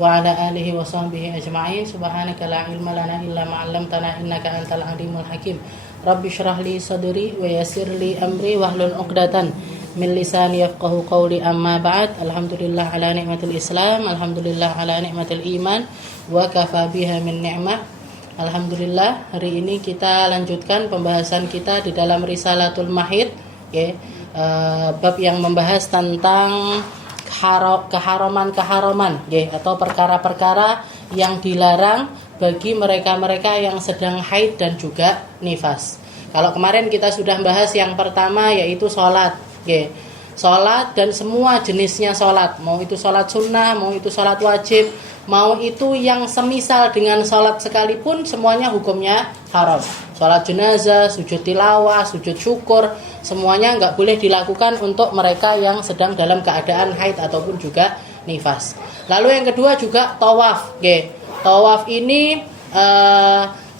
wa ala alihi wa sahbihi ajma'in. Subhanaka la ilma lana illa ma 'allamtana innaka antal alimul hakim. Rabbi shrah li sadri wa yassir li amri wahlul 'uqdatan min lisani yafqahu qawli. Amma ba'd. Alhamdulillah ala ni'matil Islam, alhamdulillah ala ni'matil iman, wa kafa biha min ni'mah. Alhamdulillah, hari ini kita lanjutkan pembahasan kita di dalam Risalatul Mahid, bab yang membahas tentang keharaman atau perkara-perkara yang dilarang bagi mereka-mereka yang sedang haid dan juga nifas. Kalau kemarin kita sudah bahas yang pertama yaitu sholat, sholat dan semua jenisnya sholat, mau itu sholat sunnah, mau itu sholat wajib, mau itu yang semisal dengan sholat sekalipun, semuanya hukumnya haram. Sholat jenazah, sujud tilawah, sujud syukur, semuanya nggak boleh dilakukan untuk mereka yang sedang dalam keadaan haid ataupun juga nifas. Lalu yang kedua juga tawaf. Tawaf ini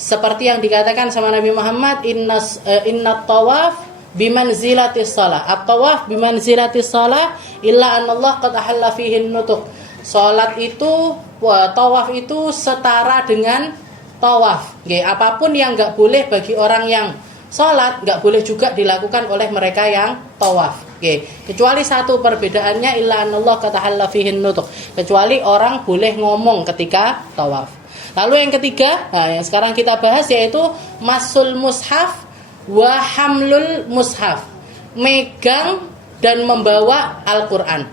seperti yang dikatakan sama Nabi Muhammad, inna tawaf bimanzilatis shalah. At-tawaf bimanzilatis shalah illa anallah qad ahalla fihi nutuk. Salat itu, tawaf itu setara dengan tawaf. Apapun yang enggak boleh bagi orang yang salat, enggak boleh juga dilakukan oleh mereka yang tawaf. Kecuali satu perbedaannya, illa anallah qad ahalla fihi nutuk. Kecuali orang boleh ngomong ketika tawaf. Lalu yang ketiga, yang sekarang kita bahas yaitu masul mushaf wa hamlul mushaf. Megang dan membawa Al-Qur'an.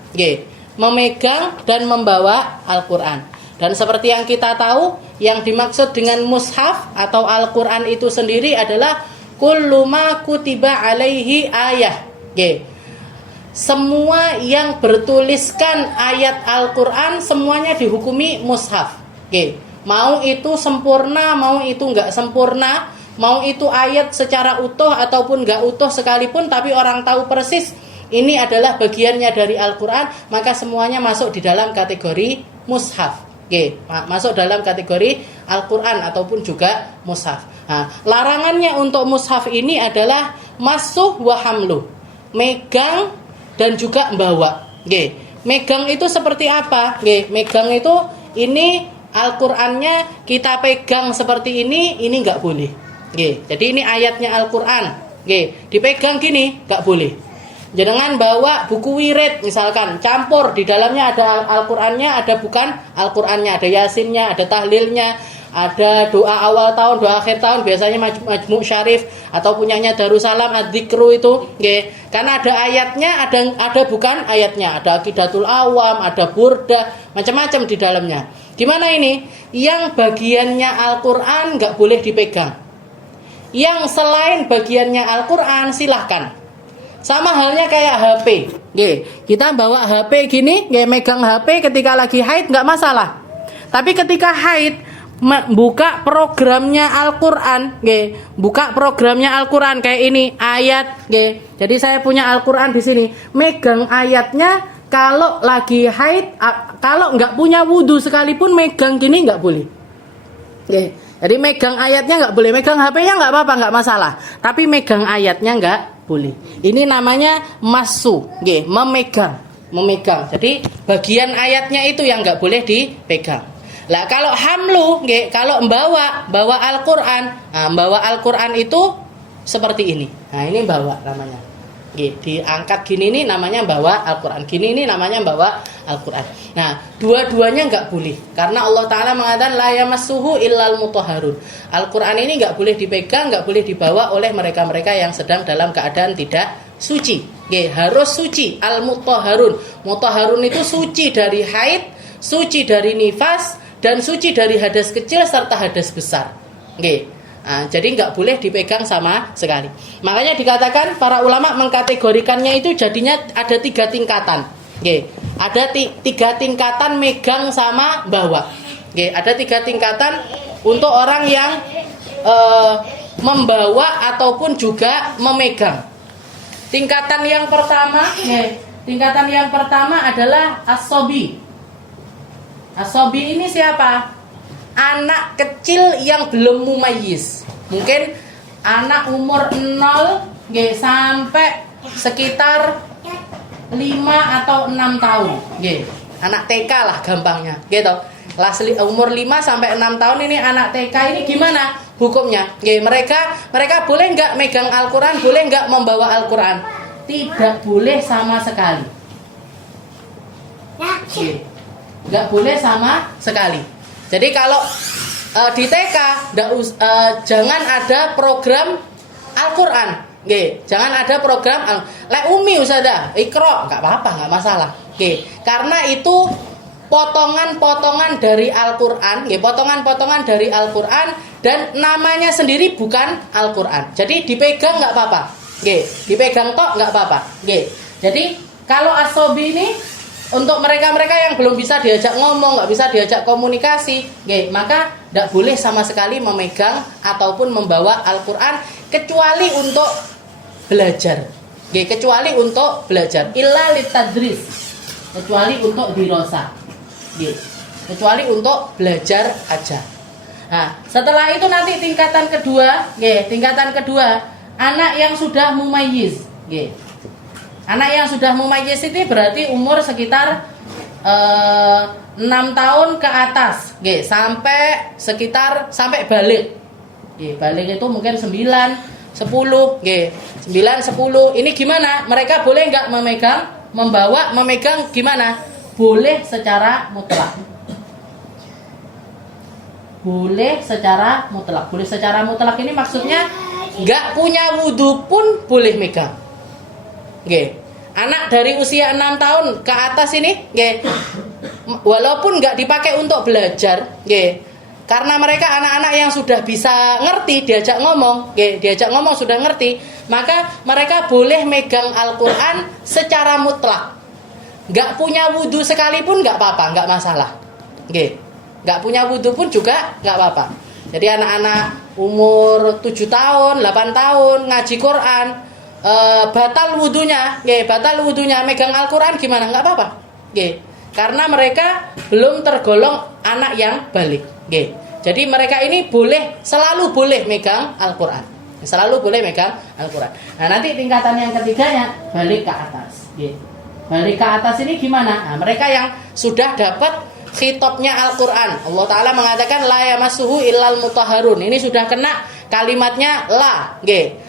Memegang dan membawa Al-Qur'an. Dan seperti yang kita tahu, yang dimaksud dengan mushaf atau Al-Qur'an itu sendiri adalah kullu ma kutiba alaihi ayah. Semua yang bertuliskan ayat Al-Qur'an semuanya dihukumi mushaf. Mau itu sempurna, mau itu enggak sempurna, mau itu ayat secara utuh ataupun enggak utuh sekalipun, tapi orang tahu persis ini adalah bagiannya dari Al-Qur'an, maka semuanya masuk di dalam kategori mushaf. Masuk dalam kategori Al-Qur'an ataupun juga mushaf. Larangannya untuk mushaf ini adalah masuh wa hamlu. Megang dan juga membawa. Megang itu seperti apa? Megang itu ini Al-Qur'annya kita pegang seperti ini enggak boleh. Jadi ini ayatnya Al-Qur'an. Dipegang gini enggak boleh. Jangan bawa buku wirid misalkan, campur di dalamnya ada Al-Qur'annya, ada bukan Al-Qur'annya, ada Yasinnya, ada tahlilnya, ada doa awal tahun, doa akhir tahun, biasanya Majmu' Syarif atau punyanya Darussalam Adzikru itu, karena ada ayatnya, ada bukan ayatnya, ada Aqidatul Awam, ada Burdah, macam-macam di dalamnya. Gimana ini? Yang bagiannya Al-Qur'an enggak boleh dipegang. Yang selain bagiannya Al-Qur'an silahkan. Sama halnya kayak HP. Kita bawa HP gini, megang HP ketika lagi haid nggak masalah. Tapi ketika haid buka programnya Al-Qur'an, buka programnya Al-Qur'an kayak ini ayat, Jadi saya punya Al-Qur'an di sini, megang ayatnya kalau lagi haid, kalau nggak punya wudu sekalipun megang gini nggak boleh. Jadi megang ayatnya nggak boleh, megang HP-nya nggak apa-apa, nggak masalah. Tapi megang ayatnya nggak boleh. Ini namanya masu, memegang. Jadi bagian ayatnya itu yang nggak boleh dipegang. Lah kalau hamlu, kalau bawa Al-Qur'an, bawa Al-Qur'an itu seperti ini. Nah ini bawa namanya. Diangkat gini ini namanya bawa Al-Qur'an. Gini ini namanya bawa Al-Qur'an. Nah, dua-duanya enggak boleh. Karena Allah Ta'ala mengatakan la yamassuhu illal mutahharun. Al-Qur'an ini enggak boleh dipegang, enggak boleh dibawa oleh mereka-mereka yang sedang dalam keadaan tidak suci. Harus suci, al-mutahharun. Mutahharun itu suci dari haid, suci dari nifas, dan suci dari hadas kecil serta hadas besar. Jadi nggak boleh dipegang sama sekali. Makanya dikatakan para ulama mengkategorikannya itu jadinya ada 3 tingkatan. Ada 3 tingkatan megang sama bawa. Ada 3 tingkatan untuk orang yang membawa ataupun juga memegang. Tingkatan yang pertama adalah as-sobi. As-sobi ini siapa? Anak kecil yang belum mumayyiz. Mungkin anak umur 0 sampai sekitar 5 atau 6 tahun. anak TK lah gampangnya, gitu. Kelas umur 5 sampai 6 tahun ini anak TK ini gimana hukumnya? Nggih, mereka boleh nggak megang Al-Qur'an, boleh nggak membawa Al-Qur'an? Tidak boleh sama sekali. Nggak boleh sama sekali. Jadi kalau di TK jangan ada program Al-Qur'an. Jangan ada program lek umi Ustazah, Iqra, nggak apa-apa, nggak masalah. Karena itu potongan-potongan dari Al-Qur'an, potongan-potongan dari Al-Qur'an dan namanya sendiri bukan Al-Qur'an. Jadi dipegang nggak apa-apa. Dipegang tok nggak apa-apa. Jadi kalau asobi ini untuk mereka-mereka yang belum bisa diajak ngomong, nggak bisa diajak komunikasi, maka tidak boleh sama sekali memegang ataupun membawa Al-Qur'an kecuali untuk belajar. Kecuali untuk belajar. Illa litadris. Kecuali untuk dirasa. Kecuali untuk belajar aja. Nah, setelah itu nanti tingkatan kedua, anak yang sudah mumayyiz. Anak yang sudah mumayyiz itu berarti umur sekitar 6 tahun ke atas, sampai balik. Balik itu mungkin 9, 10, 9, 10. Ini gimana? Mereka boleh nggak memegang gimana? Boleh secara mutlak. Boleh secara mutlak. Boleh secara mutlak ini maksudnya nggak punya wudhu pun boleh megang. Anak dari usia 6 tahun ke atas ini, walaupun nggak dipakai untuk belajar, karena mereka anak-anak yang sudah bisa ngerti, diajak ngomong sudah ngerti, maka mereka boleh megang Al-Qur'an secara mutlak. Nggak punya wudhu sekalipun nggak apa-apa, nggak masalah. Nggak punya wudhu pun juga nggak apa-apa. Jadi anak-anak umur 7 tahun, 8 tahun ngaji Quran, batal wudhunya, megang Al-Qur'an gimana? Nggak apa-apa. Karena mereka belum tergolong anak yang balik. Jadi mereka ini selalu boleh megang Al-Qur'an. Selalu boleh megang Al-Qur'an. Nah, nanti tingkatan yang ketiganya balik ke atas. Balik ke atas ini gimana? Nah, mereka yang sudah dapat khitabnya Al-Qur'an. Allah Ta'ala mengatakan la yamassuhu illal mutahharun. Ini sudah kena kalimatnya la.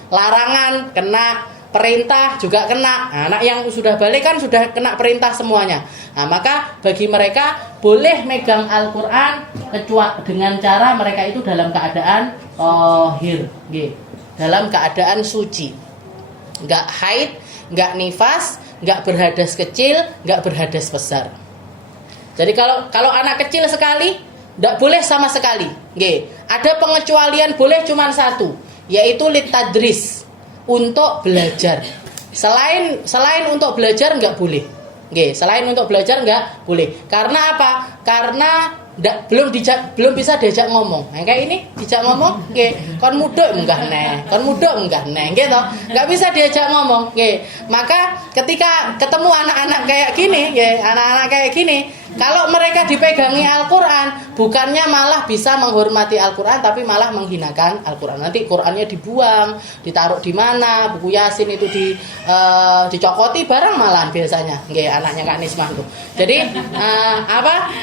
Larangan kena, perintah juga kena. Nah, anak yang sudah balik kan sudah kena perintah semuanya. Nah, maka bagi mereka boleh megang Al-Qur'an kecuali dengan cara mereka itu dalam keadaan tahir, dalam keadaan suci. Enggak haid, enggak nifas, enggak berhadas kecil, enggak berhadas besar. Jadi kalau anak kecil sekali enggak boleh sama sekali. Ada pengecualian, boleh cuma satu, yaitu litadris, untuk belajar. Selain untuk belajar enggak boleh. Selain untuk belajar enggak boleh. Karena apa? Karena belum bisa diajak ngomong. Nah, kayak ini dijak ngomong, kon mudok munggah neh, gitu. Enggak bisa diajak ngomong. Maka ketika ketemu anak-anak kayak gini, kalau mereka dipegangi Al-Qur'an, bukannya malah bisa menghormati Al-Qur'an, tapi malah menghinakan Al-Qur'an. Nanti Qur'annya dibuang, ditaruh di mana, buku Yasin itu dicokoti barang malahan biasanya. Anaknya Kak Nismah tuh. Jadi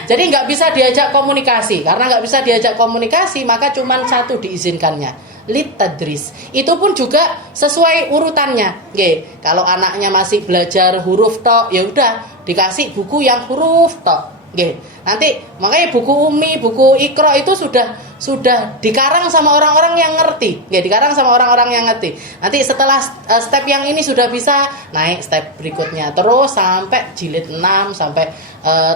Jadi nggak bisa diajak komunikasi. Karena nggak bisa diajak komunikasi, maka cuma satu diizinkannya, litadris. Itu pun juga sesuai urutannya. Kalau anaknya masih belajar huruf tok, ya udah dikasih buku yang huruf tok. Nanti makanya buku Umi, buku Iqra itu sudah dikarang sama orang-orang yang ngerti. Dikarang sama orang-orang yang ngerti. Nanti setelah step yang ini sudah bisa, naik step berikutnya terus sampai jilid 6, sampai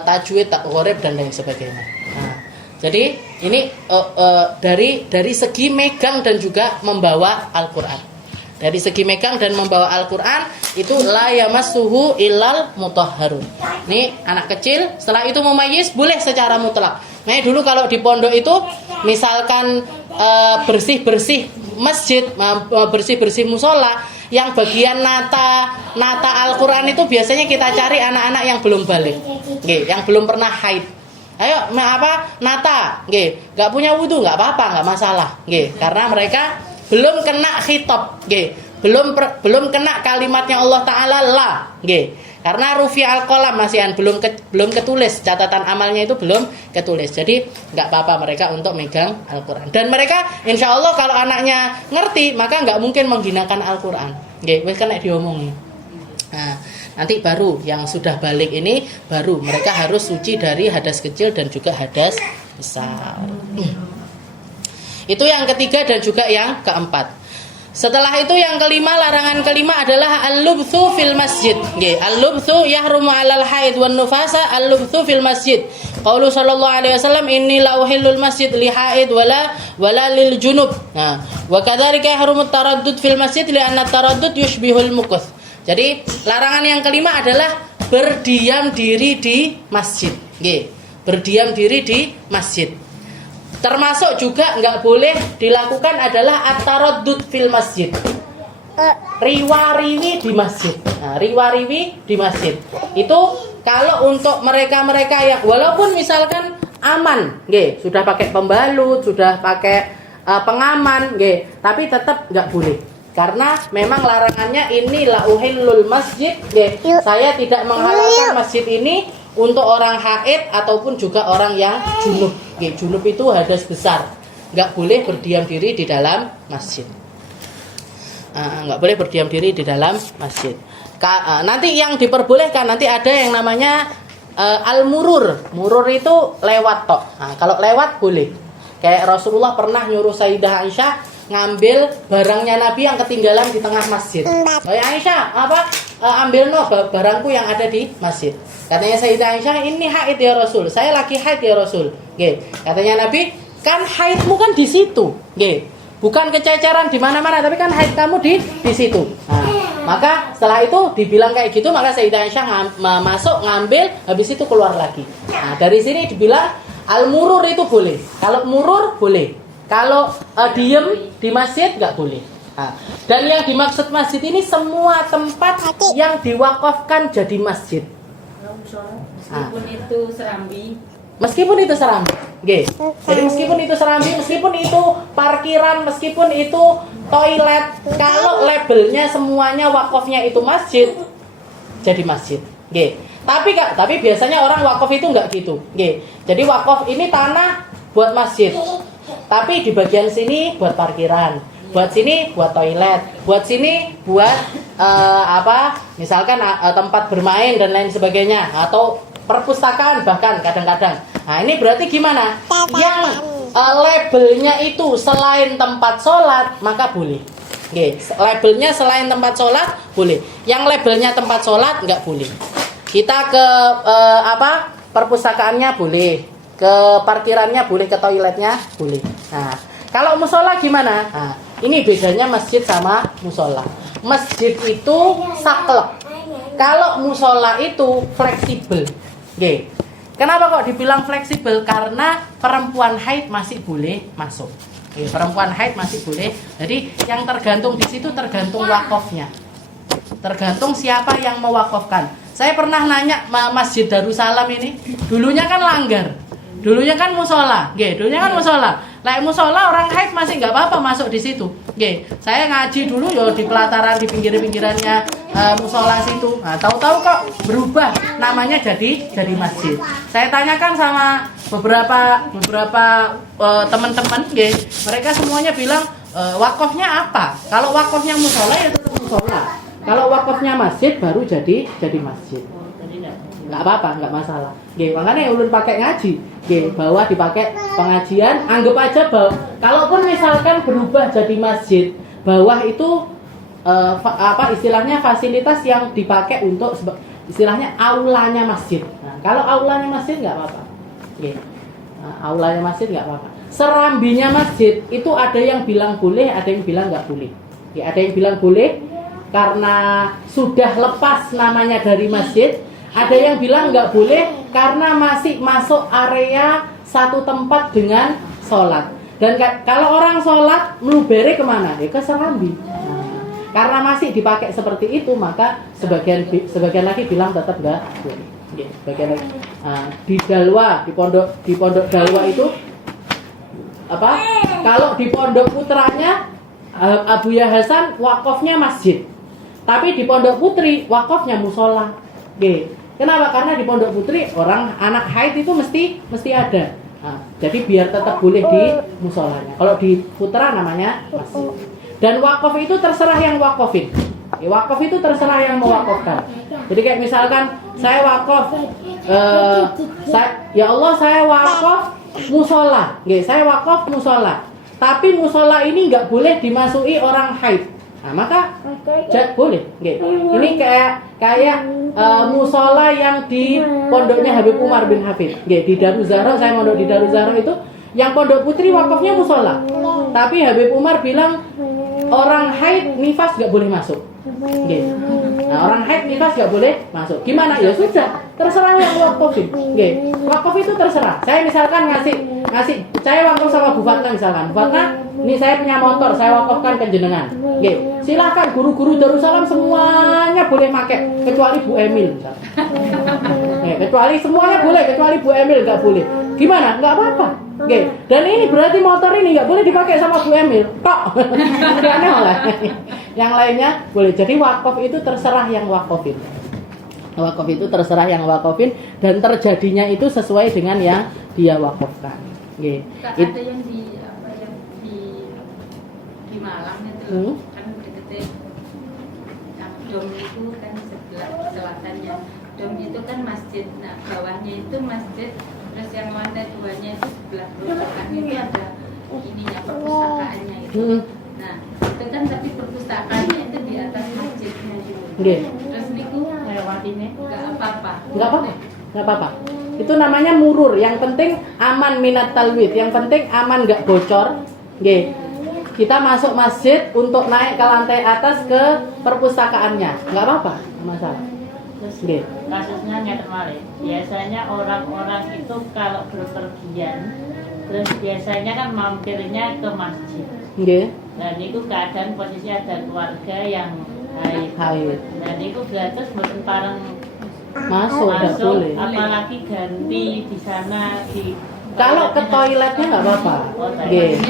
tajwid, taqrib dan lain sebagainya. Nah, jadi ini dari segi megang dan juga membawa Al-Qur'an. Dari segi megang dan membawa Al-Qur'an itu la yamassuhu illal mutahharun. Nih anak kecil setelah itu mumayyiz boleh secara mutlak. Nah, dulu kalau di pondok itu misalkan bersih-bersih masjid, bersih-bersih musola, yang bagian nata Al-Qur'an itu biasanya kita cari anak-anak yang belum balik. Yang belum pernah haid. Ayo, nata, nggak punya wudhu, nggak apa-apa, nggak masalah, karena mereka belum kena khitab, belum kena kalimatnya Allah Ta'ala la, Karena rufi al-qalam masihan belum ketulis, catatan amalnya itu belum ketulis. Jadi nggak apa-apa mereka untuk megang Al-Qur'an. Dan mereka insya Allah kalau anaknya ngerti maka nggak mungkin menghinakan Al-Qur'an. Nggih, wis kena diomongi. Nah, nanti baru yang sudah balik ini baru mereka harus suci dari hadas kecil dan juga hadas besar. Itu yang ketiga dan juga yang keempat. Setelah itu yang kelima, larangan kelima adalah al-lubthu fil masjid. Nggih, al-lubthu yahrumu 'alal haid wan nufasa al-lubthu fil masjid. Qaulu sallallahu alaihi wasallam inni la uhillul masjid li haid wala lil junub. Nah, wa kadzalika yahrumu taraddud fil masjid li anna taraddud yushbihul mukuth. Jadi, larangan yang kelima adalah berdiam diri di masjid. Nggih, berdiam diri di masjid. Termasuk juga nggak boleh dilakukan adalah at-taraddud fil masjid. Riwa-riwi di masjid. Nah, riwa-riwi di masjid. Itu kalau untuk mereka-mereka yang walaupun misalkan aman, nggih, sudah pakai pembalut, sudah pakai pengaman, nggih, tapi tetap nggak boleh. Karena memang larangannya ini la uhillul masjid, nggih. Saya tidak menghalalkan masjid ini untuk orang haid ataupun juga orang yang junub. Junub itu hadas besar, nggak boleh berdiam diri di dalam masjid. Nggak boleh berdiam diri di dalam masjid. Nanti yang diperbolehkan nanti ada yang namanya al-murur. Murur itu lewat tok. Nah, kalau lewat boleh. Kayak Rasulullah pernah nyuruh Sayyidah Aisyah ngambil barangnya Nabi yang ketinggalan di tengah masjid. Aisyah, ambil barangku yang ada di masjid. Katanya Sayyidah Aisyah, ini haid ya Rasul. Saya lagi haid ya Rasul. Nggih. Katanya Nabi, kan haidmu kan di situ. Nggih. Bukan kececeran di mana-mana, tapi kan haid kamu di situ. Nah, maka setelah itu dibilang kayak gitu, maka Sayyidah Aisyah masuk ngambil, habis itu keluar lagi. Nah, dari sini dibilang al-murur itu boleh. Kalau murur boleh. Kalau diem di masjid nggak boleh. Nah, dan yang dimaksud masjid ini semua tempat yang diwakafkan jadi masjid. Meskipun itu serambi. Meskipun itu serambi. Nggih. Jadi meskipun itu serambi, meskipun itu parkiran, meskipun itu toilet, kalau labelnya semuanya wakafnya itu masjid, jadi masjid. Nggih. Tapi biasanya orang wakaf itu enggak gitu. Nggih. Jadi wakaf ini tanah buat masjid. Tapi di bagian sini buat parkiran, buat sini buat toilet, buat sini buat misalkan tempat bermain dan lain sebagainya, atau perpustakaan bahkan kadang-kadang. Nah, ini berarti gimana? Yang labelnya itu selain tempat sholat maka boleh. Oke, labelnya selain tempat sholat boleh. Yang labelnya tempat sholat nggak boleh. Kita ke perpustakaannya boleh, ke parkirannya boleh, ke toiletnya boleh. Nah, kalau musola gimana? Nah, ini bedanya masjid sama musola. Masjid itu saklek. Kalau musola itu fleksibel. Oke. Kenapa kok dibilang fleksibel? Karena perempuan haid masih boleh masuk. Oke, perempuan haid masih boleh. Jadi yang tergantung di situ tergantung wakafnya. Tergantung siapa yang mewakafkan. Saya pernah nanya Masjid Darussalam ini, dulunya kan langgar. Dulunya kan musola, dulunya kan musola. Like musola orang haid masih nggak apa-apa masuk di situ. Saya ngaji dulu yo di pelataran di pinggir-pinggirannya musola situ. Nah, tahu-tahu kok berubah namanya jadi masjid. Saya tanyakan sama beberapa teman-teman, mereka semuanya bilang wakafnya apa? Kalau wakafnya musola ya tetap musola. Kalau wakafnya masjid baru jadi masjid. Nggak apa-apa, nggak masalah. Makanya ulun pakai ngaji. Bawah dipakai pengajian, anggap aja bahwa kalaupun misalkan berubah jadi masjid, bawah itu istilahnya fasilitas yang dipakai untuk istilahnya aulanya masjid. Nah, kalau aulanya masjid nggak apa-apa. Aulanya masjid nggak apa-apa. Serambinya masjid itu ada yang bilang boleh, ada yang bilang nggak boleh. Ada yang bilang boleh karena sudah lepas namanya dari masjid. Ada yang bilang nggak boleh karena masih masuk area satu tempat dengan sholat. Dan kalau orang sholat melubere kemana? Ya ke serambi. Nah, karena masih dipakai seperti itu, maka sebagian lagi bilang tetap nggak boleh. Sebagian lagi. Nah, di Dalwa, di pondok Dalwa itu kalau di pondok putranya Abu Hasan wakafnya masjid. Tapi di pondok putri wakafnya musola. Nggih. Kenapa? Karena di Pondok Putri orang anak haid itu mesti ada. Nah, jadi biar tetap boleh di musolanya. Kalau di putra namanya masjid. Dan wakaf itu terserah yang wakafin. Ya, wakaf itu terserah yang mau wakafkan. Jadi kayak misalkan saya wakaf, ya Allah saya wakaf musola. Nggih, saya wakaf musola. Tapi musola ini nggak boleh dimasuki orang haid. Nah, maka boleh. Nggih. Ini kayak musola yang di pondoknya Habib Umar bin Hafid. Nggih, di Darul Zahra, saya mondok di Darul Zahra itu yang Pondok Putri wakafnya musola. Tapi Habib Umar bilang orang haid nifas nggak boleh masuk. Nggih. Nah, orang haid nifas nggak boleh masuk. Gimana? Ya sudah, terserah yang wakafin. Nggih. Wakaf itu terserah. Saya misalkan ngasih saya wakaf sama Bu Fatna misalkan. Bu Fatna, ini saya punya motor, saya wakafkan ke jenengan. Nggih. Silakan guru-guru Darussalam semuanya boleh pakai kecuali Bu Emil misalkan. Kecuali semuanya boleh, kecuali Bu Emil nggak boleh. Gimana? Nggak apa-apa. Oke. Dan ini berarti motor ini nggak boleh dipakai sama Bu Emil. Tok. Aneh lah. Yang lainnya boleh. Jadi wakaf itu terserah yang wakafin. Wakaf itu terserah yang wakafin dan terjadinya itu sesuai dengan yang dia wakafkan. Oke. Ada yang di Malang itu kan deketnya Dom itu kan sebelah selatannya. Dom itu kan masjid. Nah, bawahnya itu masjid. Terus yang lantai 2-nya itu sebelah pojokannya itu ada ininya perpustakaannya itu. Nah, itu kan tapi perpustakaannya itu di atas masjidnya gitu. Terus niku lewatinya enggak apa-apa. Enggak apa-apa. Itu namanya murur. Yang penting aman minat talwid. Yang penting aman enggak bocor. Nggih. Kita masuk masjid untuk naik ke lantai atas ke perpustakaannya. Enggak apa-apa, enggak masalah. Terus kasusnya nggak termalik. Biasanya orang-orang itu kalau berpergian, terus biasanya kan mampirnya ke masjid. Dan itu keadaan posisi ada keluarga yang haid. Dan itu gratis bukan bareng masuk, boleh. Apalagi ganti di sana di. Kalau ke toiletnya nggak apa-apa.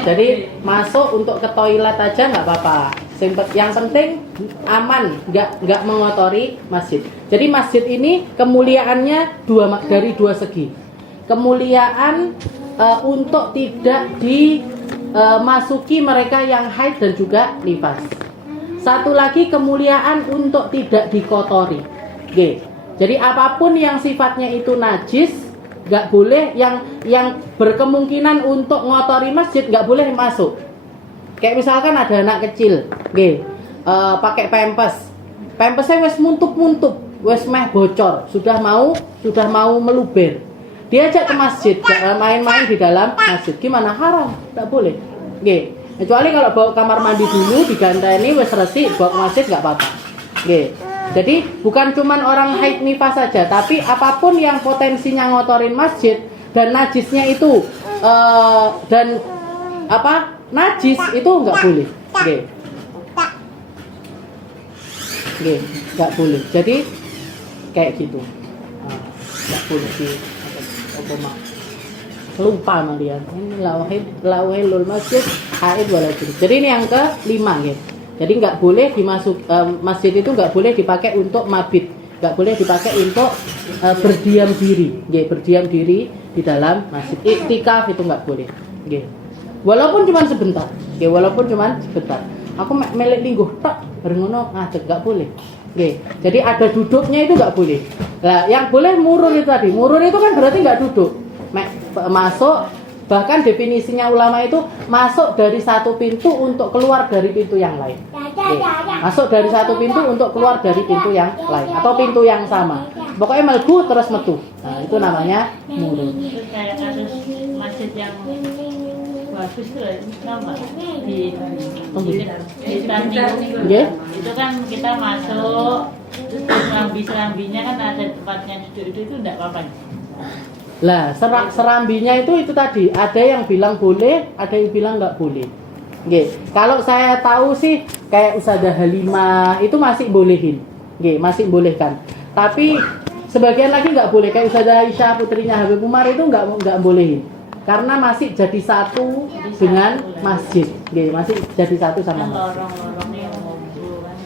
Jadi masuk untuk ke toilet aja nggak apa-apa. Yang penting aman, nggak mengotori masjid. Jadi masjid ini kemuliaannya dari dua segi. Kemuliaan untuk tidak dimasuki mereka yang haid dan juga nifas. Satu lagi kemuliaan untuk tidak dikotori. Jadi apapun yang sifatnya itu najis nggak boleh, yang berkemungkinan untuk ngotori masjid nggak boleh masuk. Kayak misalkan ada anak kecil, pakai pampasnya wes muntup, wes meh bocor, sudah mau meluber. Diajak ke masjid, main-main di dalam masjid, gimana? Haram, nggak boleh. Kecuali kalau bawa kamar mandi dulu, diganteni wes resik, bawa ke masjid nggak apa-apa. Jadi bukan cuman orang haid nifas saja, tapi apapun yang potensinya ngotorin masjid dan najisnya itu najis itu nggak boleh. Nggak boleh. Jadi kayak gitu. Nggak boleh sih. Lupa Marian. Ini lauhilul masjid haid walajib. Jadi ini yang ke-5 gitu. Jadi nggak boleh masjid itu nggak boleh dipakai untuk mabit, nggak boleh dipakai untuk berdiam diri, berdiam diri di dalam masjid. Iktikaf itu nggak boleh, walaupun cuma sebentar, Aku melek lingguh tak berengono ngadeg nggak boleh, Jadi ada duduknya itu nggak boleh. Nah, yang boleh murur itu tadi, murur itu kan berarti nggak duduk, masuk. Bahkan definisinya ulama itu masuk dari satu pintu untuk keluar dari pintu yang lain. Masuk dari satu pintu untuk keluar dari pintu yang lain atau pintu yang sama. Pokoknya melbu terus metu. Nah, itu namanya murur. Itu kayak kasus masjid yang bagus itu nama di Tanjung. Itu kan kita masuk, terus serambi-serambinya kan ada tempatnya duduk itu enggak apa-apa. Lah, serambinya itu tadi, ada yang bilang boleh, ada yang bilang nggak boleh. Kalau saya tahu sih kayak Ustazah Halimah itu masih bolehin, masih bolehkan. Tapi sebagian lagi nggak boleh, kayak Ustazah Aisyah putrinya Habib Umar itu nggak bolehin, karena masih jadi satu dengan masjid, masih jadi satu sama masjid. Lorong-lorongnya yang ngumpul kan.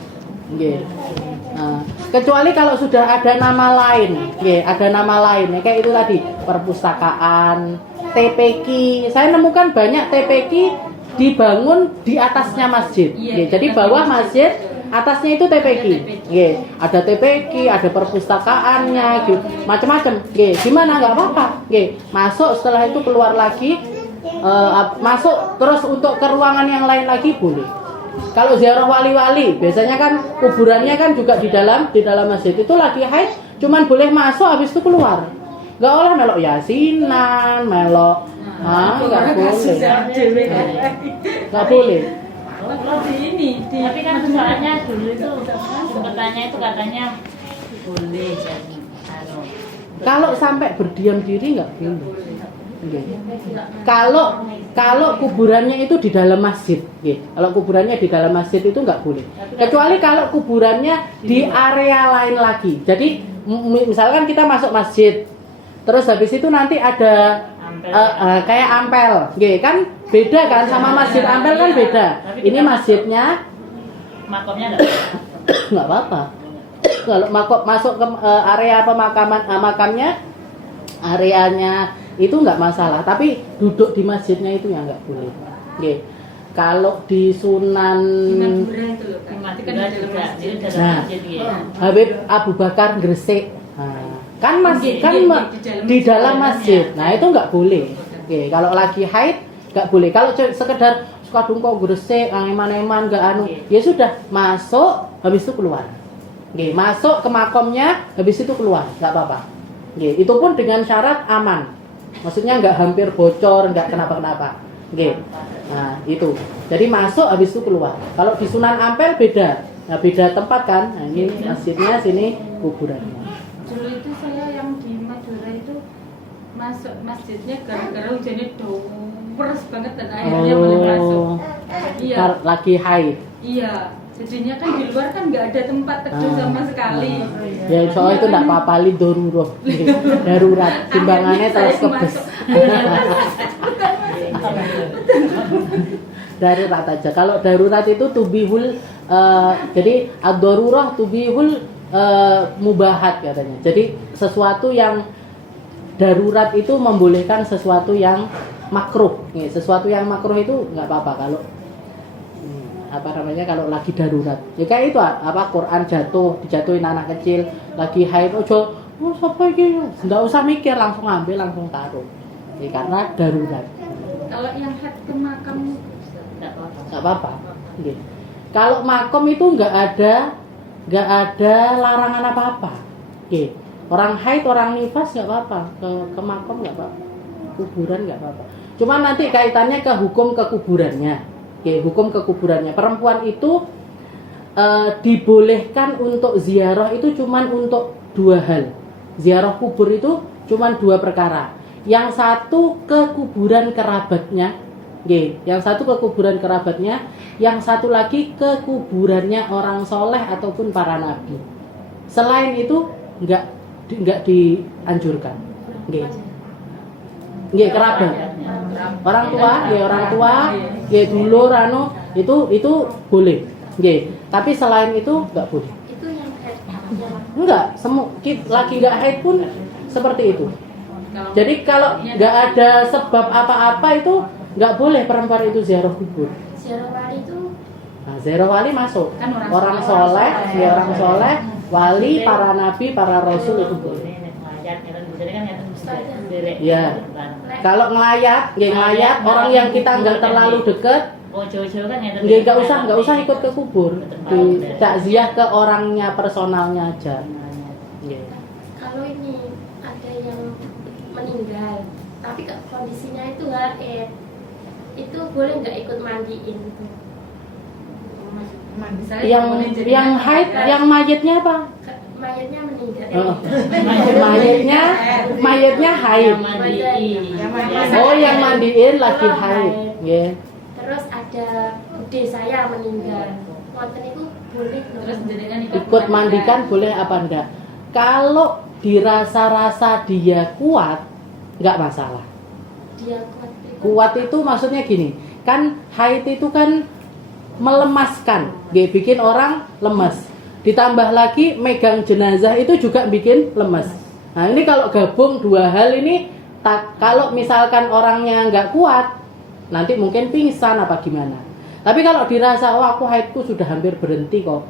Nah, Kecuali kalau sudah ada nama lain, ada nama lain, kayak itu tadi perpustakaan, TPQ. Saya nemukan banyak TPQ dibangun di atasnya masjid. Jadi bawah masjid, atasnya itu TPQ. Ada TPQ, ada perpustakaannya, macam-macam. Gimana nggak apa-apa. Masuk, setelah itu keluar lagi, masuk terus untuk ke ruangan yang lain lagi boleh. Kalau ziarah wali-wali, biasanya kan kuburannya kan juga di dalam masjid. Itu lagi haid, cuman boleh masuk, habis itu keluar. Nggak oleh melok yasinan, melok, nggak boleh. Nggak boleh. Tapi kan soalnya dulu itu sepertinya itu katanya boleh jadi. Kalau sampai berdiam diri nggak boleh. Kalau kuburannya itu di dalam masjid, kalau kuburannya di dalam masjid itu nggak boleh. Kecuali kalau kuburannya di area lain lagi. Jadi misalkan kita masuk masjid, terus habis itu nanti ada kayak ampel, kan beda kan sama masjid ampel kan beda. Ini masjidnya, makomnya nggak apa-apa. Kalau masuk ke area makamnya, areanya itu nggak masalah, tapi duduk di masjidnya itu ya nggak boleh. Kalau di Sunan Habib Abu Bakar Gresik, kan masjid kan di dalam masjid, nah itu nggak boleh. Kalau lagi haid nggak boleh. Kalau sekedar Sukadungko Gresik, eman-eman nggak ya sudah masuk, habis itu keluar. Masuk ke makomnya, habis itu keluar, nggak apa-apa. Itu pun dengan syarat aman. Maksudnya nggak hampir bocor, nggak kenapa-kenapa. Nah itu. Jadi masuk habis itu keluar. Kalau di Sunan Ampel beda. Nah, beda tempat kan. Nah, ini masjidnya, sini kuburannya. Dulu itu saya yang di Madura itu masuk masjidnya gara-gara hujannya deres banget dan akhirnya boleh masuk. Iya. Lagi haid. Iya. Jadinya kan di luar kan nggak ada tempat teduh sama sekali. Ya soalnya itu nggak apa-apa, darurat, timbangannya terus kebes. Darurat aja. Kalau darurat itu tubihul, jadi ad-darurah tubihul mubahat katanya. Jadi sesuatu yang darurat itu membolehkan sesuatu yang makruh. Sesuatu yang makruh itu nggak apa-apa kalau kalau lagi darurat. Ya kayak itu Quran dijatuhin anak kecil lagi haid, siapa iki? Enggak usah mikir, langsung ambil, langsung taruh. Karena darurat. Kalau yang haid ke makam enggak apa-apa. Kalau makom itu enggak ada larangan apa-apa. Orang haid, orang nifas enggak apa-apa, ke makom enggak apa-apa. Kuburan enggak apa-apa. Cuma nanti kaitannya ke hukum kekuburannya. Hukum kekuburannya. Perempuan itu dibolehkan untuk ziarah itu cuman untuk 2 hal. Ziarah kubur itu cuman 2 perkara. Yang satu ke kuburan kerabatnya, yang satu ke kuburan kerabatnya, yang satu lagi ke kuburannya orang soleh ataupun para nabi. Selain itu enggak dianjurkan. Kerabat. Orang tua, dulur itu boleh. Tapi selain itu enggak boleh. Itu yang haid. Enggak, lagi enggak haid pun seperti itu. Jadi kalau enggak ada sebab apa-apa itu enggak boleh perempuan itu ziarah kubur. Ziarah wali itu Ziarah wali masuk. Kan orang soleh, wali, para nabi, para rasul itu boleh. Ya. Kalau ngelayat orang yang kita nggak terlalu dekat, nggak usah ikut ke kubur, di takziah ke orangnya, personalnya aja. kalau ini ada yang meninggal, tapi kondisinya itu haid, itu boleh nggak ikut mandiin itu? Yang haid, yang mayitnya apa? Mayatnya meninggal. Mayatnya haid. Yang mandiin lagi haid. Terus ada bude saya meninggal. Wonten itu boleh terus jenengan ikut mandikan boleh apa enggak? Kalau dirasa-rasa dia kuat, enggak masalah. Dia Kuat itu maksudnya gini, kan haid itu kan melemaskan, bikin orang lemas. ditambah lagi megang jenazah itu juga bikin lemes. Nah ini kalau gabung dua hal ini, kalau misalkan orangnya nggak kuat, nanti mungkin pingsan apa gimana. Tapi kalau dirasa, oh aku haidku sudah hampir berhenti kok,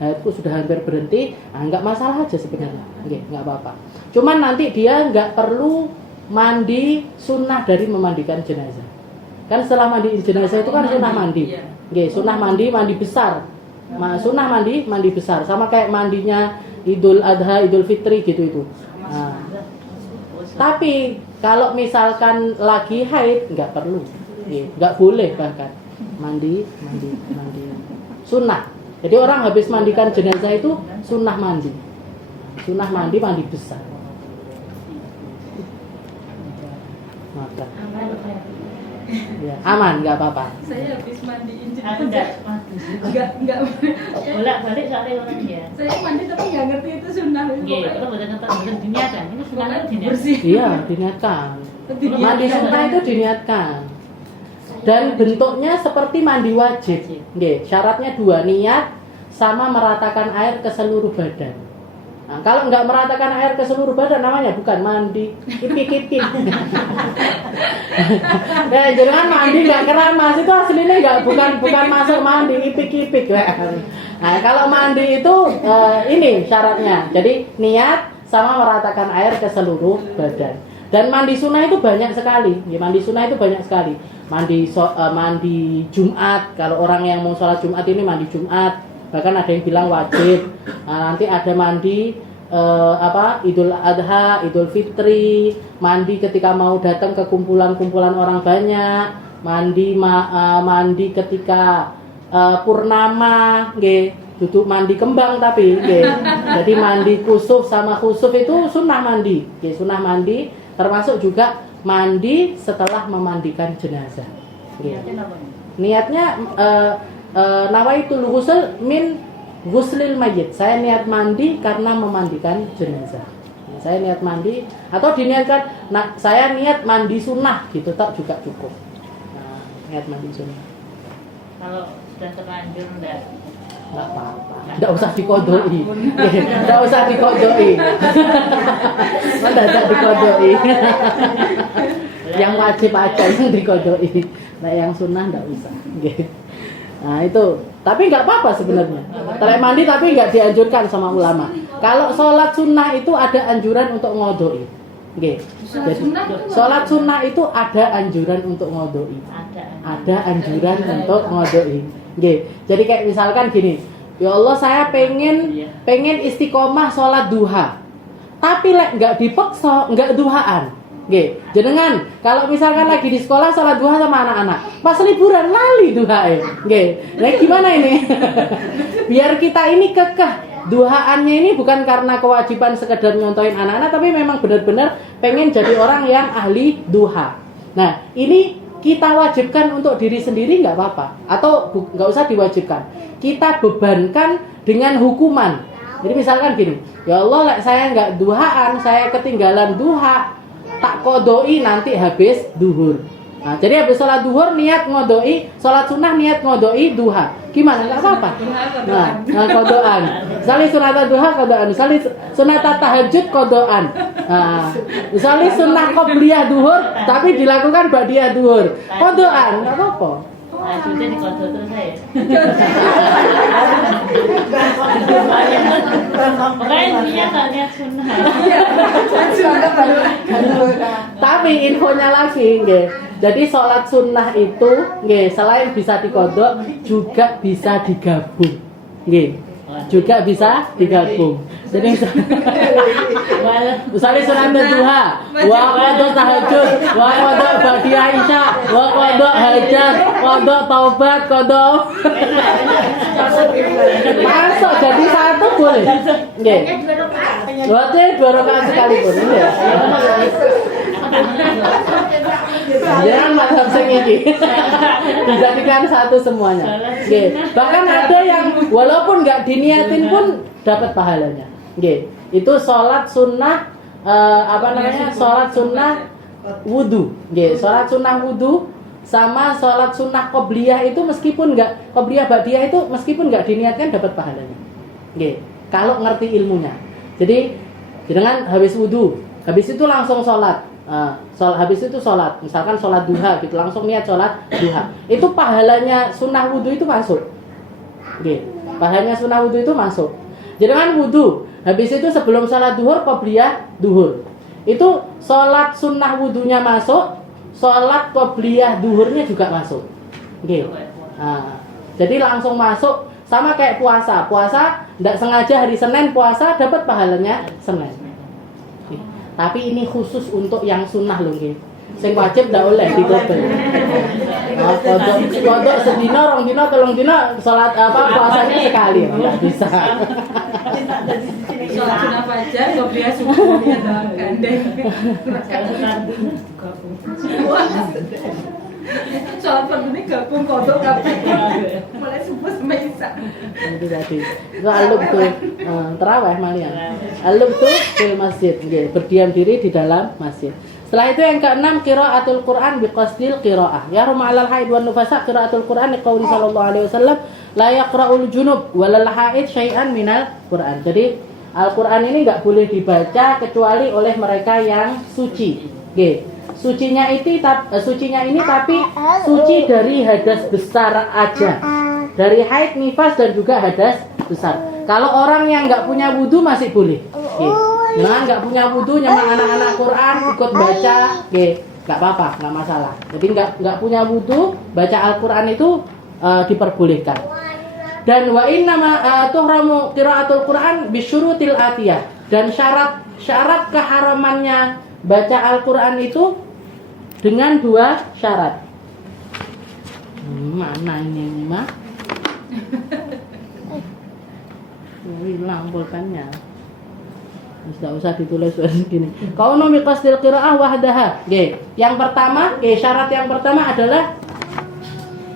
haidku sudah hampir berhenti, nggak masalah aja sebenarnya, nggak apa-apa. Cuman nanti dia nggak perlu mandi sunnah dari memandikan jenazah. Kan setelah mandiin jenazah itu kan sunnah mandi, sunnah mandi besar. Sunnah mandi besar, sama kayak mandinya Idul Adha, Idul Fitri gitu itu. Nah, tapi kalau misalkan lagi haid nggak perlu, nggak boleh bahkan mandi sunnah. Jadi orang habis mandikan jenazah itu sunnah mandi besar. Maka ya, aman, nggak apa-apa. Saya habis mandiin Aku jenazah. Enggak. Bolak-balik soalnya orang dia. Saya mandi tapi nggak ngerti itu sunnah. Nggih, kalau betul diniatkan. Ini sunnahnya diniatkan. Bersih. Iya, diniatkan. Mandi sunnah itu diniatkan. Dan bentuknya seperti mandi wajib. Syaratnya 2, niat sama meratakan air ke seluruh badan. Nah, kalau nggak meratakan air ke seluruh badan namanya bukan mandi, ipik-ipik. Ya, jangan mandi nggak keramas, itu aslinya bukan masuk mandi, ipik-ipik. Nah, kalau mandi itu ini syaratnya. Jadi niat sama meratakan air ke seluruh badan. Dan mandi sunnah itu banyak sekali. Mandi sunnah itu banyak sekali. Mandi Jumat, kalau orang yang mau sholat Jumat ini mandi Jumat. Bahkan ada yang bilang wajib. Nah, nanti ada mandi Idul Adha, Idul Fitri, mandi ketika mau datang ke kumpulan-kumpulan orang banyak, mandi ketika purnama, duduk mandi kembang tapi, jadi mandi kusuf sama khusuf itu sunnah mandi, sunnah mandi, termasuk juga mandi setelah memandikan jenazah. Niatnya nawaitul ghusl min ghuslil mayyit. Saya niat mandi karena memandikan jenazah. Saya niat mandi atau diniatkan saya niat mandi sunnah gitu tak juga cukup. Nah, niat mandi sunnah. Kalau sudah terlanjur enggak apa-apa. Enggak usah dikodoi. Enggak usah dikodoi. Enggak dikodoi. Yang wajib aja yang dikodoi. Nah, yang sunnah enggak usah. Nah itu, tapi nggak apa-apa sebenarnya. Telek mandi tapi nggak dianjurkan sama ulama. Kalau sholat sunnah itu ada anjuran untuk ngodoi. Jadi sholat sunnah itu ada anjuran untuk ngodoi. Ada anjuran untuk ngodoi. Jadi kayak misalkan gini, ya Allah saya pengen istiqomah sholat duha, tapi nggak dipaksa, nggak duhaan. Jenengan kalau misalkan lagi di sekolah sholat duha sama anak-anak, pas liburan lali duha nah gimana ini? Biar kita ini kekeh duhaannya ini bukan karena kewajiban sekedar nyontohin anak-anak, tapi memang benar-benar pengen jadi orang yang ahli duha. Nah ini kita wajibkan untuk diri sendiri nggak apa-apa, atau nggak usah diwajibkan, kita bebankan dengan hukuman. Jadi misalkan gini, ya Allah saya nggak duhaan, saya ketinggalan duha, tak kodoi nanti habis duhur. Nah, jadi habis sholat duhur niat ngodoi, sholat sunnah niat ngodoi duha. Gimana? Nggak apa-apa. Nah, kodoan. Misalnya sunat duha kodoan, misalnya sunat tahajud kodoan. Nah, misalnya sunnah qobliyah duhur, tapi dilakukan ba'diyah duhur. Kodoan, nggak apa-apa. Sudah dikodok terus saya. Makanya dia nggak niat sunnah. Tapi infonya lagi, jadi sholat sunnah itu, selain bisa dikodok, juga bisa digabung, juga bisa digabung. Jadi misalnya sunat duha, wa qadha tahajud, wa qadha ba'diyah isya, wa qadha hajat, qadha taubat, qadha. Masuk jadi satu boleh. Nggih. Berarti 2 rakaat sekalipun. Jangan mazhab sing iki. Dijadikan satu semuanya. Nggih. Bahkan ada yang walaupun enggak diniatin pun dapat pahalanya. Nggih. Itu sholat sunnah sholat sunnah wudu. Nggih, sholat sunnah wudu sama sholat sunnah qobliyah itu meskipun enggak qobliyah ba'diyah itu meskipun enggak diniatkan dapat pahalanya. Nggih. Kalau ngerti ilmunya. Jadi dengan habis wudu, habis itu langsung sholat. Habis itu sholat, misalkan sholat duha gitu, langsung niat sholat duha. Itu pahalanya sunnah wudu itu masuk. Nggih. Pahalanya sunnah wudu itu masuk. Jadi kan wudu, habis itu sebelum sholat duhur, qobliyah duhur. Itu sholat sunnah wudunya masuk, sholat qobliyah duhurnya juga masuk. Nggih. Jadi langsung masuk. Sama kayak puasa. Puasa tidak sengaja hari Senin puasa dapat pahalanya Senin. Tapi ini khusus untuk yang sunnah loh nggih. Sing wajib ndak oleh didobel. Kodok sedina, rong dina, telung dina salat puasanya sekali enggak bisa. Sholat sunnah fajar, qobliyah subuh ya gandeng. Sholat fardunya gabung kodok kabeh. Mulai subuh sampai isya. Itu tadi. Itu aluk tuh tarawih malian. Aluk tuh di masjid, nggih, berdiam diri di dalam masjid. Setelah itu yang keenam qiraatul Quran biqasdil qiraah. Ya rumah alal haid wan nufasa qiraatul Quran liqauli sallallahu alaihi wasallam la yaqra'ul junub walal haid syai'an minal Quran. Jadi Al-Qur'an ini enggak boleh dibaca kecuali oleh mereka yang suci. Nggih. Sucinya ini tapi suci dari hadas besar aja. Dari haid, nifas dan juga hadas besar. Kalau orang yang enggak punya wudu masih boleh. Nggih. Nah, nggak punya wudu nyama anak-anak Quran ikut baca, nggak apa-apa, nggak masalah. Jadi nggak punya wudu baca Al-Quran itu diperbolehkan. Dan wa inna tuhramu qiraatul Quran bisyurutil atiyah. Dan syarat keharamannya baca Al-Quran itu dengan 2 syarat. Mana ini mah? Hilang pulpennya. Tidak usah ditulis begini. Kaunu miqasdil qiraah wahdaha. Nggih. Yang pertama, syarat yang pertama adalah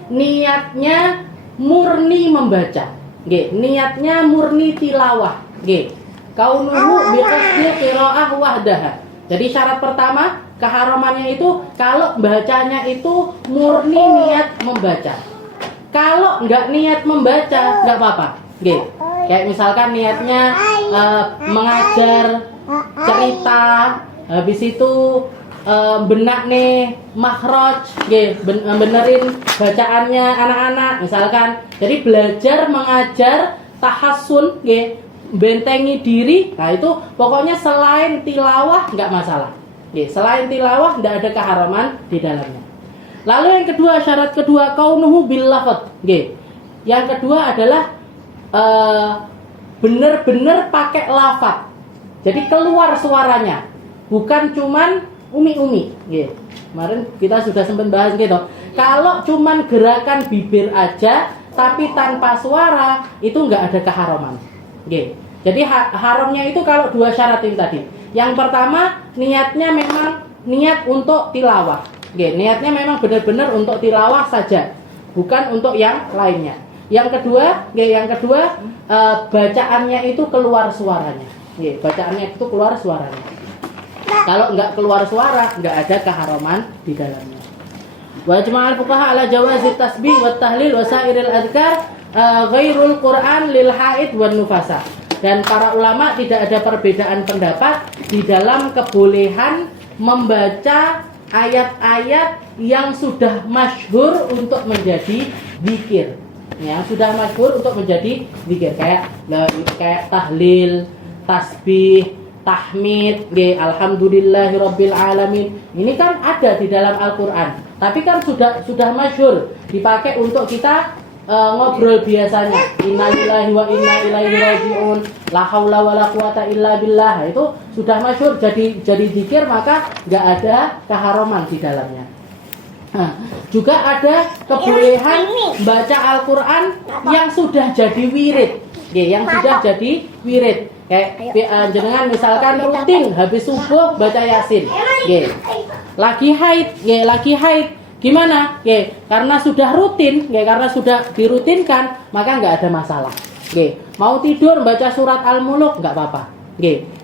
niatnya murni membaca. Nggih, niatnya murni tilawah. Nggih. Kaunuhu biqasdil qiraah wahdaha. Jadi syarat pertama, keharamannya itu kalau bacanya itu murni niat membaca. Kalau enggak niat membaca, enggak apa-apa. Nggih. Kayak misalkan niatnya mengajar cerita, habis itu benak nih makhraj, benerin bacaannya anak-anak misalkan. Jadi belajar mengajar tahassun, bentengi diri. Nah itu pokoknya selain tilawah nggak masalah. Selain tilawah nggak ada keharaman di dalamnya. Lalu yang kedua, syarat kedua kaunuhu bil lafadz. Yang kedua adalah bener-bener pakai lafaz. Jadi keluar suaranya, bukan cuman umi-umi. Kemarin kita sudah sempat bahas gitu. Kalau cuman gerakan bibir aja tapi tanpa suara itu nggak ada keharaman. Jadi haramnya itu kalau 2 syarat ini tadi. Yang pertama niatnya memang niat untuk tilawah. Niatnya memang benar-benar untuk tilawah saja, bukan untuk yang lainnya. Yang kedua, bacaannya itu keluar suaranya. Bacaannya itu keluar suaranya. Kalau enggak keluar suara, enggak ada keharaman di dalamnya. Wa jama'al fuqaha ala jawazi tasbih wa tahlil wa sairil adhkar ghairul Quran lil haid wan nufasa. Dan para ulama tidak ada perbedaan pendapat di dalam kebolehan membaca ayat-ayat yang sudah masyhur untuk menjadi zikir. Yang sudah masyhur untuk menjadi zikir kayak tahlil, tasbih, tahmid, alhamdulillahirabbil alamin. Ini kan ada di dalam Al-Qur'an. Tapi kan sudah masyhur dipakai untuk kita ngobrol biasanya. Innalillahi wa inna ilaihi raji'un. La haula wala quwata illa billah. Itu sudah masyhur jadi zikir, maka enggak ada keharaman di dalamnya. Juga ada kebolehan baca Al-Quran yang sudah jadi wirid, yang sudah jadi wirid. Kayak jenengan misalkan rutin habis subuh baca Yasin, lagi haid, gimana? Karena sudah rutin, karena sudah dirutinkan, maka nggak ada masalah. Mau tidur baca surat Al-Muluk nggak apa-apa.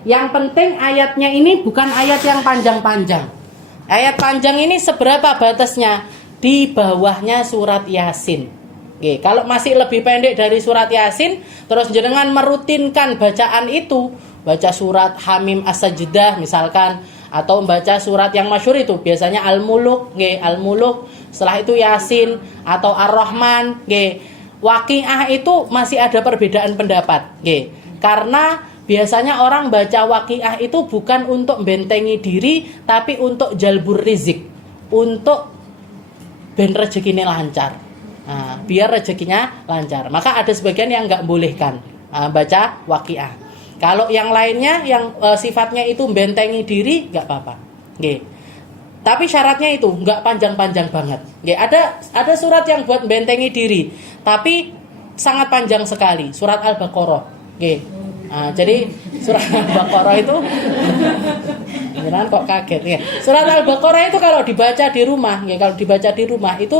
Yang penting ayatnya ini bukan ayat yang panjang-panjang. Ayat panjang ini seberapa batasnya? Di bawahnya surat Yasin. Nggih, kalau masih lebih pendek dari surat Yasin, terus jenengan merutinkan bacaan itu, baca surat Hamim As-Sajdah misalkan, atau membaca surat yang masyhur itu, biasanya Al-Muluk, nggih, Al-Muluk, setelah itu Yasin atau Ar-Rahman, nggih. Waqiah itu masih ada perbedaan pendapat, nggih. Karena biasanya orang baca Waqiah itu bukan untuk membentengi diri, tapi untuk jalbur rizik, untuk ben rezekinya lancar. Nah, biar rezekinya lancar. Maka ada sebagian yang nggak bolehkan baca Waqiah. Kalau yang lainnya yang sifatnya itu membentengi diri, nggak apa-apa. Nggih. Tapi syaratnya itu nggak panjang-panjang banget. Nggih. Ada surat yang buat membentengi diri, tapi sangat panjang sekali. Surat Al-Baqarah. Nggih. Nah, jadi surat Al-Baqarah itu beneran kok kaget ya. Surat Al-Baqarah itu kalau dibaca di rumah, ya, kalau dibaca di rumah itu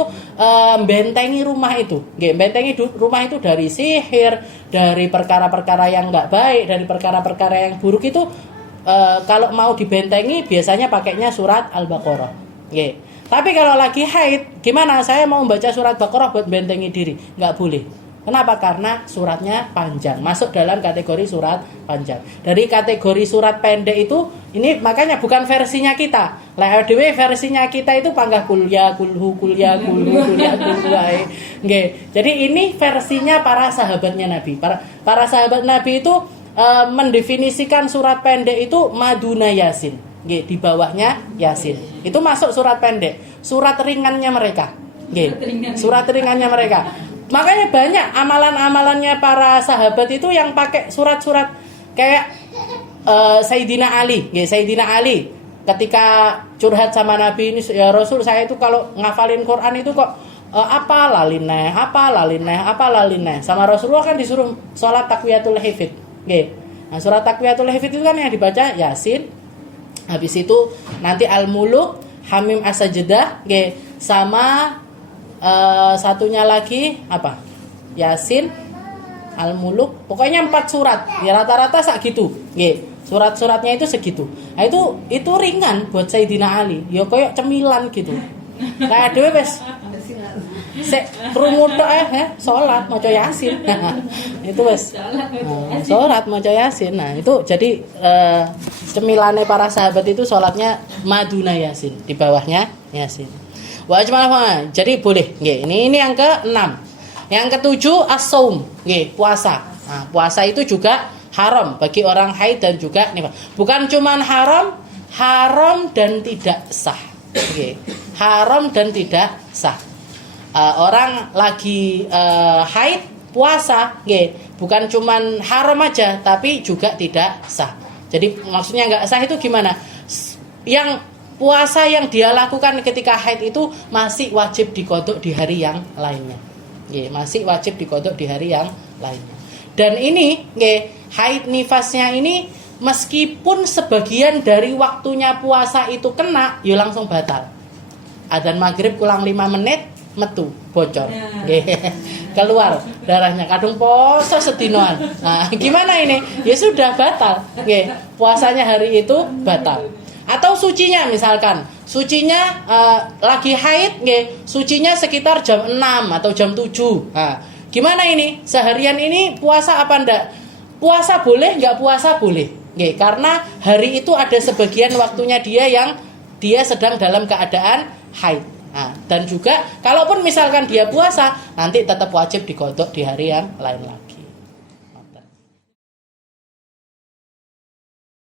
bentengi rumah itu. Ya, bentengi rumah itu dari sihir, dari perkara-perkara yang enggak baik, dari perkara-perkara yang buruk itu kalau mau dibentengi biasanya pakainya surat Al-Baqarah. Ya. Tapi kalau lagi haid, gimana? Saya mau membaca surat Baqarah buat bentengi diri, enggak boleh. Kenapa? Karena suratnya panjang, masuk dalam kategori surat panjang. Dari kategori surat pendek itu, ini makanya bukan versinya kita. LDW versinya kita itu panggah kuliah, kulhu, Jadi ini versinya para sahabatnya Nabi. Para sahabat Nabi itu mendefinisikan surat pendek itu maduna Yasin. Nggih, di bawahnya Yasin. Itu masuk surat pendek, surat ringannya mereka. Nggih, surat ringannya mereka. Makanya banyak amalan-amalannya para sahabat itu yang pakai surat-surat kayak Sayyidina Ali, ya, Sayyidina Ali ketika curhat sama Nabi, ini ya Rasul, saya itu kalau ngafalin Quran itu kok apa lalineh. Sama Rasulullah kan disuruh sholat takwiyatul hifid. Nggih. Nah, surat takwiyatul hifid itu kan yang dibaca Yasin. Habis itu nanti Al-Muluk, Hamim As-Sajdah, nggih, sama satunya lagi apa? Yasin, Al-Muluk, pokoknya 4 surat. Ya rata-rata gitu. Nggih, surat-suratnya itu segitu. Nah, itu ringan buat Sayyidina Ali. Ya koyo cemilan gitu. Nah, dhewe wis sik krungu tok salat maca Yasin. Itu wis salat maca Yasin. Nah, itu jadi cemilannya para sahabat itu salatnya maduna Yasin, di bawahnya Yasin. Jadi boleh. Nggih, ini yang ke-6. Yang ke-7 as-saum, nggih, puasa. Nah, puasa itu juga haram bagi orang haid dan juga nifas. Bukan cuman haram dan tidak sah. Nggih. Haram dan tidak sah. Orang lagi haid puasa, nggih, bukan cuman haram aja tapi juga tidak sah. Jadi maksudnya enggak sah itu gimana? Yang puasa yang dia lakukan ketika haid itu masih wajib diqodok di hari yang lainnya. Nggih, masih wajib diqodok di hari yang lainnya. Dan ini, nggih, haid nifasnya ini meskipun sebagian dari waktunya puasa itu kena, ya langsung batal. Adzan maghrib kurang 5 menit metu bocor. Nggih. Keluar darahnya, kadung poso sedinoan. Nah, gimana ini? Ya sudah batal. Nggih, puasanya hari itu batal. Atau sucinya misalkan, sucinya lagi haid, nggih, sucinya sekitar jam 6 atau jam 7. Nah, gimana ini? Seharian ini puasa apa enggak? Puasa boleh, enggak puasa boleh. Nggih, karena hari itu ada sebagian waktunya dia yang dia sedang dalam keadaan haid. Nah, dan juga kalaupun misalkan dia puasa, nanti tetap wajib diqodok di hari yang lain lagi.